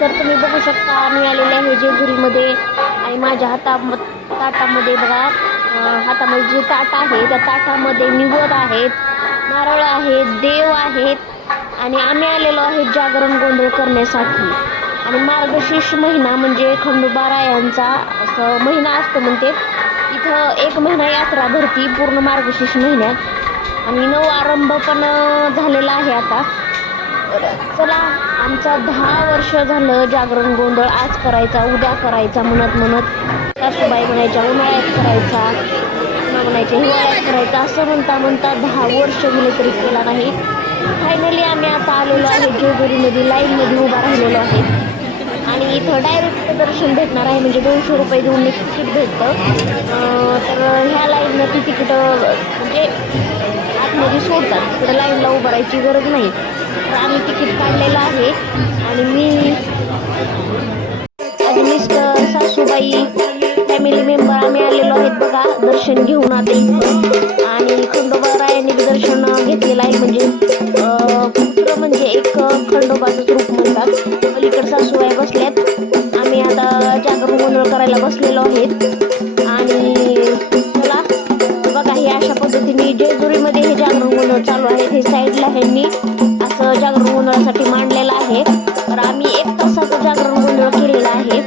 तर तुम्ही बघू शकता आम्ही आलेले आहे जेजुरीमध्ये आणि माझ्या ताटामध्ये बघा हातामध्ये जे ताट आहे त्या ताटामध्ये निवद आहेत, नारळ आहेत, देव आहेत आणि आम्ही आलेलो आहे जागरण गोंधळ करण्यासाठी. आणि मार्गशीर्ष महिना म्हणजे खंडोबारायांचा असं महिना असतो म्हणते. इथं 1 महिना यात्रा भरती पूर्ण मार्गशीर्ष महिन्यात आणि नवआरंभ पण झालेला आहे आता. चला आमचा 10 वर्ष झालं जागरण गोंधळ आज करायचा उद्या करायचा म्हणत सासूबाई म्हणायच्या उन्हाळ्यात करायचा, पुन्हा म्हणायच्या हिवाळ्यात करायचा, असं म्हणता 10 वर्ष गेले तरी केला नाही. फायनली आम्ही आता आलेलो आहे जेजुरीमध्ये, लाईनमध्ये उभा राहिलेलो आहे आणि इथं डायरेक्ट दर्शन भेटणार आहे. म्हणजे 200 रुपये देऊन एक तिकीट भेटतं. तर ह्या लाईननं ती तिकीट म्हणजे आतमध्ये सोडतात, तिकडे लाईनला उभं राहायची गरज नाही. तर आम्ही तिकीट काढलेलं आहे आणि मी माझे मिस्टर, सासूबाई, फॅमिली मेंबर आम्ही आलेलो आहेत बघा दर्शन घेऊन आता इथं. आणि खंडोबारायांनी दर्शन घेतलेलं आहे. म्हणजे पुत्र म्हणजे एक खंडोबाचं रूप म्हणतात. पलीकडे सासूबाई बसल्यात, आम्ही आता जागरण गोंधळ करायला बसलेलो आहेत. आणि चला बघा हे अशा पद्धतीने जेजुरीमध्ये हे जागरण गोंधळ चालू आहे. हे साईडला ह्यांनी असं जागरण गोंधळासाठी मांडलेलं आहे. तर आम्ही 1 तासाचं जागरण गोंधळ केलेला आहे.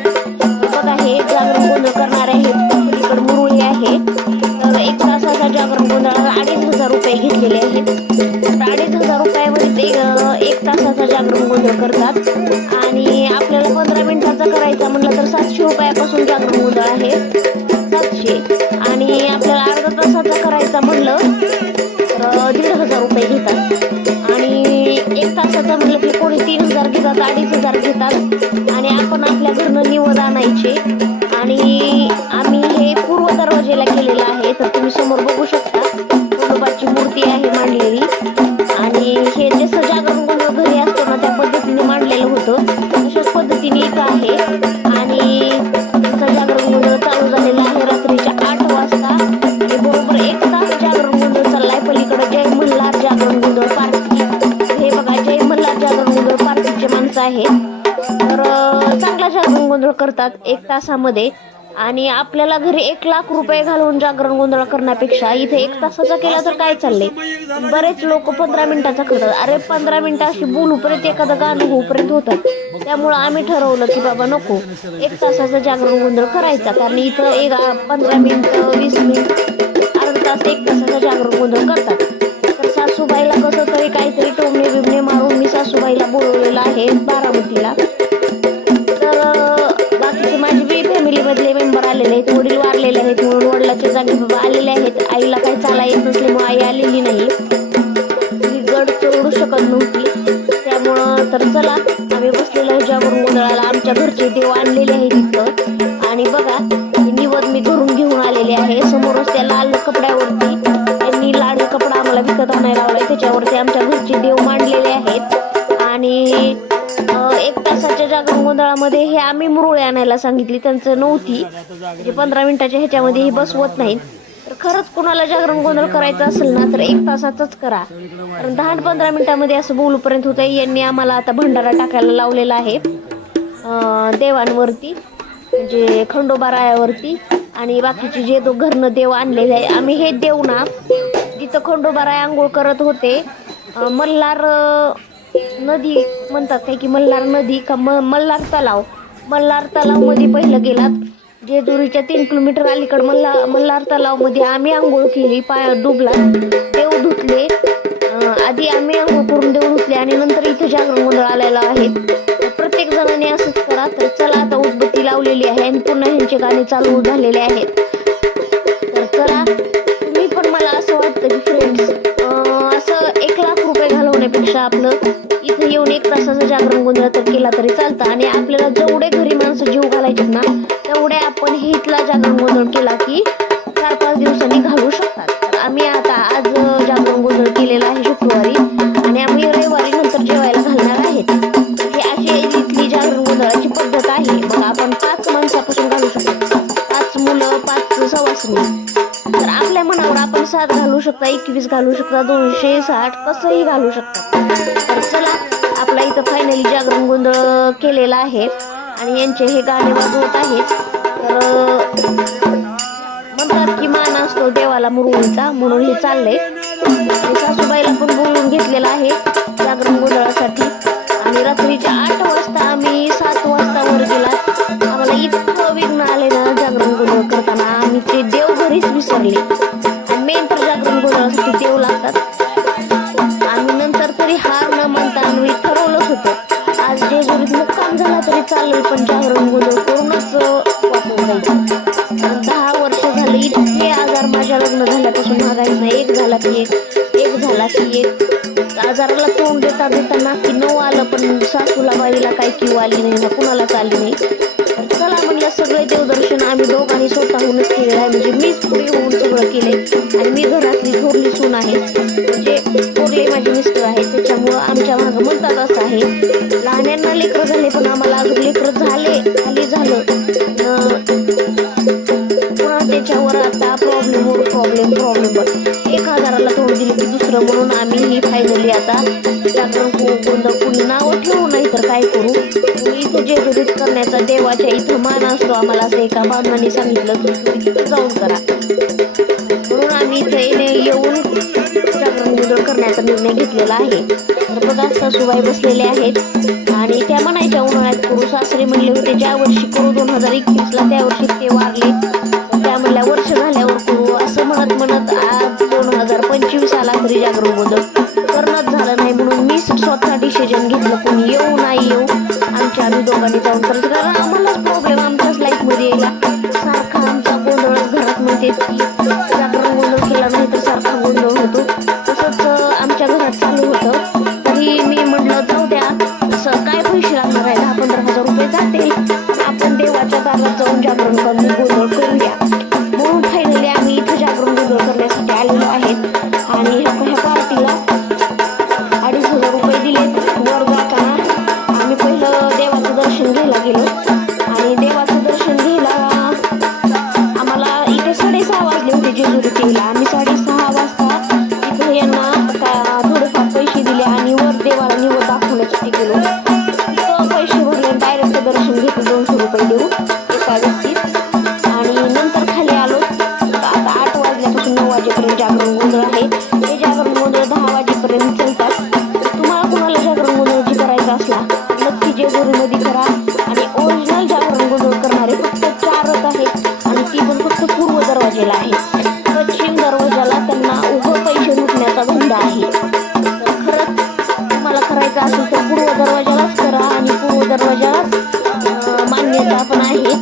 बघा हे जागरण गोंधळ करणारे आहेत, पलीकडे मुरळी आहे. तर 1 तासाचा जागरण गोंधळाला 2,500 रुपये घेतलेले आहेत. तर 2,500 रुपयामध्ये ते 1 तासाचा जागरण गोंधळ करतात. आणि आपल्याला 15 मिनिटाचा करायचा म्हटलं तर 700 रुपयापासून जागरण गोंधळ आहे, 700. आणि आपल्याला अर्धा तासाचा करायचा म्हणलं तर 1,500 रुपये घेतात. आणि 1 तासाचा म्हटलं की कोणी 3,000 घेतात, 2,500 घेतात. आणि आपण आपल्या घरनं निवद आणायचे. आणि आम्ही हे पूर्व दरवाजेला केलेलं आहे. तर तुम्ही समोर बघू शकता खंडोबाची मूर्ती आहे मांडलेली. आणि हे जसं जागरण गोंधळ घरी असतो ना त्या पद्धतीने मांडलेलं होतं, तशाच पद्धतीने इथं आहे. आणि त्यांचा जागरण गोंधळ चालू झालेला आहे रात्रीच्या 8 वाजता. आणि बरोबर 1 तास जागरण गोंधळ चाललाय. पलीकडे जय मल्हार जागरण गोंधळ पार्टी, हे बघा जय मल्हार जागरण गोंधळ पार्टीचे माणसं आहेत. तर चांगला जागरण गोंधळ करतात 1 तासामध्ये. आणि आपल्याला घरी 1,00,000 रुपये घालून जागरण गोंधळ करण्यापेक्षा इथे 1 तासाचा केला तर काय चाललंय. बरेच लोक 15 मिनिटाचा करतात. अरे 15 मिनिटं अशी बोलूपर्यंत एखादं गाणं होऊपर्यंत होतात. त्यामुळं आम्ही ठरवलं की बाबा नको 1 तासाचा जागरण गोंधळ करायचा. कारण इथं 15 मिनिटं 20 मिनिट अर्धा तास 1 तासाचा जागरण गोंधळ करतात. तर सासूबाईला कसं तरी काहीतरी टोमणे बिमणे मारून मी सासूबाईला बोलवलेलं आहे बारामतीला. बाकीचे माझे बी फॅमिलीमधले मेंबर आलेले आहेत, वडील वारलेले आहेत म्हणून वडिलाच्या जागी बाबा आलेले आहेत. आईला काही चाला येत नसल्यामुळे आई आलेली नाही, ती गड चढू शकत नव्हती त्यामुळं. तर चला आम्ही बसलेलो आहे जागरण गोंधळाला. आमच्या घरचे देव आणलेले आहेत तिथं. आणि बघा निवद मी घरून घेऊन आलेले आहे. समोरच त्या लाल कपड्यावरती त्यांनी लाल कपडा आम्हाला विकत आणायला लावलाय, त्याच्यावरती आमच्या घरचे देव मांडलेले आहेत. आणि 1 तासाच्या जागरण गोंधळामध्ये हे आम्ही मुरळी आणायला सांगितली, त्यांचं नव्हती. म्हणजे 15 मिनिटाच्या ह्याच्यामध्ये हे बसवत नाहीत. तर खरंच कुणाला जागरण गोंधळ करायचं असेल ना तर 1 तासाचंच करा. कारण 10-15 मिनिटामध्ये असं बोलूपर्यंत होतं. यांनी आम्हाला आता भंडारा टाकायला लावलेला आहे देवांवरती, म्हणजे खंडोबारायावरती. आणि बाकीचे जे घरनं देव आणलेले आहे, आम्ही हे देव ना जिथं खंडोबाराय आंघोळ करत होते मल्हार नदी म्हणतात काय की मल्हार नदी का मल्हार तलावमध्ये पहिलं गेलात. जेजुरीच्या 3 किलोमीटर अलीकडे मल्हार तलावमध्ये आम्ही आंघोळ केली, पाय डुबला, देव धुतले. आधी आम्ही आंघोळ करून देव धुतले आणि नंतर इथे जागरण गोंधळ आलेला आहे. प्रत्येक जणांनी असंच करा. तर चला आता उदबत्ती लावलेली आहे आणि पुन्हा ह्यांचे गाणे चालू झालेले आहेत. तर चला तुम्ही पण, मला असं वाटतं की फ्रेंड्स असं 1,00,000 रुपये घालवण्यापेक्षा आपलं इथे येऊन 1 तासाचा जागरण गोंधळ तर केला तरी चालतं. आणि आपल्याला जेवढे घरी माणसं जीव घालायचे ना तेवढे आपण इथला जागरण गोंधळ केला की 4-5 दिवसांनी घालू शकतात. तर आम्ही आता आज जागरण गोंधळ केलेला आहे शुक्रवारी आणि आम्ही रविवारी नंतर जेवायला घालणार आहेत. ही अशी इथली जागरण गोंधळाची पद्धत आहे. मग आपण 5 माणसापासून घालू शकतो, 5 मुलं, 5 सवासणी. तर आपल्या मनावर आपण 7 घालू शकता, 21 घालू शकता, 260 कसंही घालू शकता. तर चला आपला इथं फायनली जागरण गोंधळ गोंधळ केलेला आहे आणि यांचे हे गाणे वाजवत आहेत. तर म्हणतात की मान असतो देवाला मुरळीचा, म्हणून हे चाललंय. आणि सासूबाईला पण बोलवून घेतलेलं आहे जागरण गोंधळासाठी. आणि रात्रीच्या 8 वाजता आम्ही 7 वाजता वर गेला. आम्हाला इतकं विघ्न आले ना जागरण गोंधळ करताना, आम्ही ते देव घरीच विसरले. आणि मेन तर जागरण गोंधळासाठी देव लागतात. आम्ही नंतर तरी हार न मानता आम्ही ठरवलंच होतं आज जेजुरीत मुक्काम झाला तरी चालेल, पण जागरण गोंधळ करूनच वाचून जायचं. 10 वर्ष झाले इतके आजार माझ्या लग्न झाल्यापासून मागायच नाही. एक झाला की एक झाला की एक. आजाराला तोंड देता देताना की 9 आलं, पण सासूला बाईला काही किव आली नाही ना कुणालाच आली नाही. तर चला म्हणलं सगळे देवदर्शन आम्ही दोघांनी स्वतःहूनच केलेलं आहे. म्हणजे मीच पुढे होऊन सगळं केले आणि मी घरातली थोरली सून आहे. म्हणजे थोरले माझे मिस्टर आहेत, त्याच्यामुळं आमच्या मागं म्हणतात असं आहे. लहान्यांना लेकरं झाले, पण आम्हाला अजून लेकरं झाले खाली झालं पुन्हा त्याच्यावर आता प्रॉब्लेम 1000ला तोंड दिलं की दुसरं, म्हणून आम्ही ही फायनली आता जागरण गोंधळ कुणी नावं ठेवू नाही तर काय करू. इथं जेजुरीत करण्याचा देवाच्या इथं मान असतो आम्हाला, असं एका बांधवांनी सांगितलं की तुम्ही तिथं जाऊन करा. म्हणून आम्ही इथे येऊन जागरण गोंधळ करण्याचा निर्णय घेतलेला आहे. तर बघा सासूबाई बसलेले आहेत आणि त्या म्हणायच्या उन्हाळ्यात करू. सासरे म्हणले होते ज्या वर्षी करू 2021ला, त्या वर्षी ते वारले. त्या म्हणल्या वर्ष झाल्यावर करू. असं म्हणत आज 2025 आला तरी जागरण गोंधळ करणंच झालं नाही. म्हणून मी स्वतः डिसिजन घेतलं कोणी येऊ नाही येऊ आम्ही दोघांनी जाऊन करायचं. कारण आम्हालाच प्रॉब्लेम आमच्याच लाईफमध्ये यायला. सारखा आमचा गोंधळच घरात म्हणते की जागरण गोंधळ केला नाही तर सारखा गोंधळ होतो. तसंच आमच्या घरात चालू होतं. तरी मी म्हटलं जाऊ द्या, असं काय पैसे लागणार आहे, 10-15 हजार रुपये जातील, आपण देवाच्या दारात जाऊन जागरण गोंधळ करूया. म्हणून फायनली आम्ही इथं जागरण गोंधळ करण्यासाठी आलेलो आहेत. आणि ह्या पार्टीला 2,500 रुपये दिले. वर जाताना आम्ही पहिलं देवाचं दर्शन घ्यायला गेलो आणि देवाचं दर्शन घ्यायला आम्हाला इथं 6:30 वाजले होते जेजुरीत यायला. आम्ही 6:30 वाजता इथं यांना थोडेफार पैसे दिले आणि वर देवाला निवड दाखवण्यासाठी गेलो. तो पैसे भरले, डायरेक्ट दर्शन घेतलं 200 रुपये देऊ एका व्यक्तीत. आणि नंतर खाली आलो. आता 8 वाजल्यापासून 9 वाजेपर्यंत जागरण गोंधळ आहे. हे जागरण गोंधळ 10 वाजेपर्यंत चालतात. तुम्हाला कुणाला जागरण गोंधळ करायचा असला नक्की जेजुरीमध्ये करा. आणि ओरिजिनल जागरण गोंधळ करणारे फक्त 4च आहेत आणि ती पण फक्त पूर्व दरवाजेला आहे. पश्चिम दरवाजाला त्यांना उभं पैसे लुटण्याचा धंदा आहे. तर खरंच तुम्हाला करायचं असेल तर पूर्व दरवाजालाच करा आणि पूर्व दरवाजालाच मान्यता पण आहे.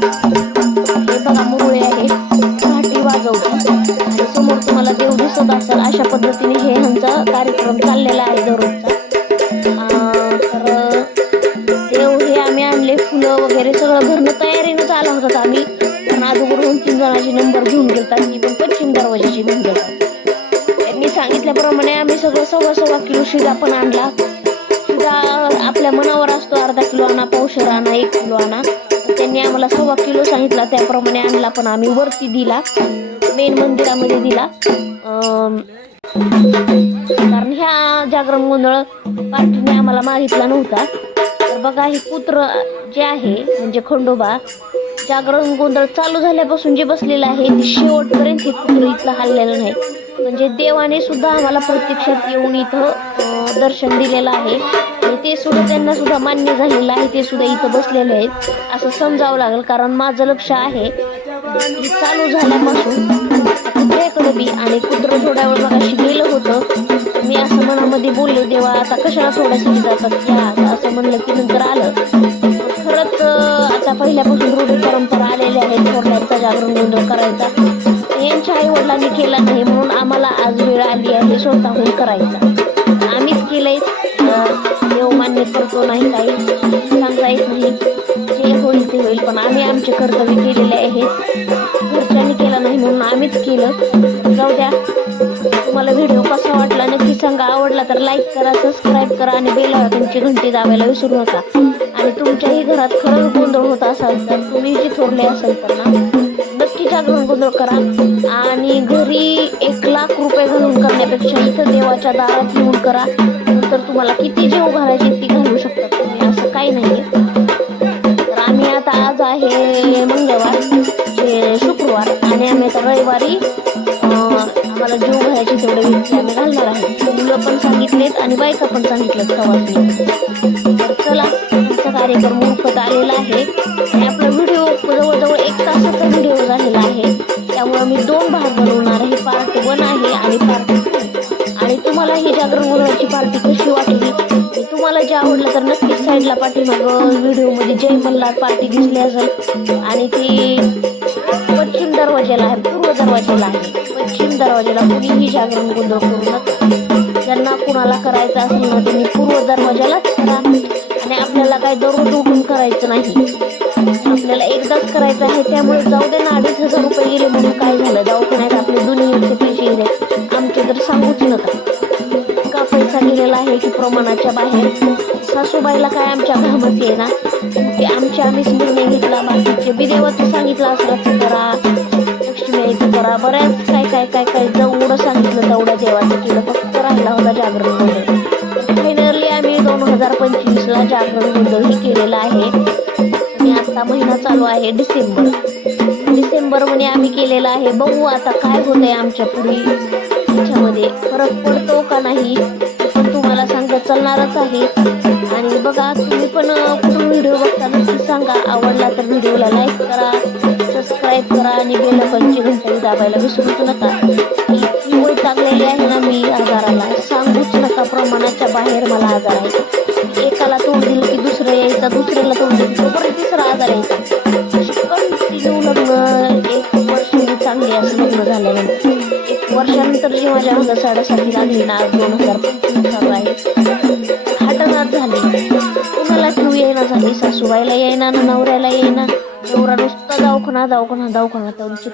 हे बघा मुरळे आहे, घाटी वाजवतो आणि समोर तुम्हाला देव दिसत असेल. अशा पद्धतीने हे ह्यांचा कार्यक्रम चाललेला आहे दररोजचा. तर देव हे आम्ही आणले, फुलं वगैरे सगळं भरणं तयारीनं आला होता आम्ही. पण अगोदर 2-3 जणांची नंबर घेऊन गेलतात, ती पण पश्चिम दरवाजाची घेऊन गेलतात. त्यांनी सांगितल्याप्रमाणे आम्ही सगळं 1.25 किलो शिरा पण आणला. शिरा आपल्या मनावर असतो, अर्धा किलो आणा, पावशेर आणा, 1 किलो आणा. त्यांनी आम्हाला 1.25 किलो सांगितला, त्याप्रमाणे आणला. पण आम्ही वरती दिला, मेन मंदिरामध्ये दिला. कारण ह्या जागरण गोंधळ पार्टीने आम्हाला मागितला नव्हता. तर बघा हे पुत्र जे आहे म्हणजे खंडोबा, जागरण गोंधळ चालू झाल्यापासून जे बसलेलं आहे ते शेवटपर्यंत हे पुत्र इथलं हललेलं नाही. म्हणजे देवाने सुद्धा आम्हाला प्रत्यक्षात येऊन इथं दर्शन दिलेलं आहे आणि ते सुद्धा त्यांना सुद्धा मान्य झालेलं आहे. ते सुद्धा इथं बसलेले आहेत असं समजावं लागेल. कारण माझं लक्ष आहे की चालू झाल्यापासून कुत्र्याकडे बी, आणि कुत्रं थोड्या वेळ बघाशी गेलं होतं. मी असं मनामध्ये बोललो देवा आता कशाला थोड्यासाठी जातात या, असं म्हणलं की नंतर आलं. खरंच आता पहिल्यापासून रूढी परंपरा आलेल्या आहेत थोरल्यांचा जागरण गोंधळ करायचा. यांच्या आई वडिलांनी केला नाही म्हणून आम्हाला आज वेळ आली आहे स्वतःहून करायचा. आम्हीच केलंय. देव मान्य करतो नाही काही सांगता येत नाही, जे होईल ते होईल. पण आम्ही आमचे कर्तव्य केलेले आहेत. घरच्यांनी केलं नाही म्हणून आम्हीच केलं. जाऊ द्या. तुम्हाला व्हिडिओ कसा वाटला नक्की सांगा. आवडला तर लाईक करा, सबस्क्राईब करा आणि बेल आयकॉनची घंटी दाबायला विसरू नका. आणि तुमच्याही घरात खरंच गोंधळ होत असाल तर, तुम्ही जे थोरले असेल तर ना नक्की जागरण गोंधळ करा. आणि घरी 1,00,000 रुपये घालून करण्यापेक्षा इथं देवाच्या दारात येऊन करा. नंतर तुम्हाला किती जेव घालायचे ती घालू शकता तुम्ही. असं काही नाही. तर आम्ही आता आज आहे मंगळवार शुक्रवार आणि आम्ही आता रविवारी आम्हाला जीव घालायचे तेवढे व्यक्ती आम्ही घालणार आहे. मुलं पण सांगितलेत आणि बायका पण सांगितलेत सवासनी. तर चला, आमचा कार्यक्रम मोफत आलेला आहे आणि आपला व्हिडिओ जवळजवळ 1 तासाचा व्हिडिओ झालेला आहे. त्यामुळे मी 2 भाग बनवणार आहे, पार्ट 1 आहे आणि पार्ट 2. आणि तुम्हाला ही जागरण गोंधळाची पार्टी कशी वाटली ते तुम्हाला जे आवडलं तर नक्कीच साईडला पाठीमागं व्हिडिओमध्ये जय मल्हार पार्टी दिसली असेल आणि ती पश्चिम दरवाजाला आहे, पूर्व दरवाजाला आहे. पश्चिम दरवाजाला कुणीही जागरण गोंधळ करू नका. ज्यांना कुणाला करायचं असेल ना त्यांनी पूर्व दरवाजालाच करा आणि आपल्याला काय दररोज उठून करायचं नाही, आपल्याला एकदाच करायचं आहे. त्यामुळे जाऊ दे ना, 2,500 रुपये गेले म्हणून काय झालं, दवाखान्यात आपले दुनियेचे पैसे गेले, आमचे तर सांगूच नका. का पैसा गेलेला आहे की प्रमाणाच्या बाहेर. सासूबाईला काय आमच्या घामच आहे ना, ते आम्हीच निर्णय घेतला. बाकीचे बिदेवाचं सांगितलं असं करा, लक्ष्मी यायचं करा, बऱ्याच काय जेवढं सांगितलं तेवढ्या देवाचं केलं. फक्त राहिला होता जागरण गोंधळ. फायनली आम्ही 2025ला जागरण गोंधळ ही केलेला आहे आणि आता महिना चालू आहे डिसेंबर मध्ये आम्ही केलेला आहे. बघू आता काय होतंय आमच्या पुढे, त्याच्यामध्ये फरक पडतो का नाही पण तुम्हाला सांगत चालणारच आहे. आणि बघा, तुम्ही पण कुठून व्हिडिओ बघता नक्की सांगा. आवडला तर व्हिडिओला लाईक करा, सबस्क्राईब करा आणि बेल आयकॉनची घंटी दाबायला विसरूच नका. इतकी वय टाकलेली आहे ना मी आजाराला, सांगूच नका. प्रमाणाच्या बाहेर मला आजार आहे. एकाला तोंड दिलं की दुसरं यायचा, दुसऱ्याला तोंड दिलं की परत तिसरा आजार यायचा. कंटिन्यू लग्न 1 वर्ष चांगली असं लग्न झाल्यानंतर 1 वर्षानंतर जी माझ्या अंगात साडेसाती लागली ना, 2025 चालू आहे, हटनाच झाली. कुणाला क्यू येईना झाली, सासूबाईला येईना ना नवऱ्याला येईना. नवरा नुसता दवाखाना त्यांची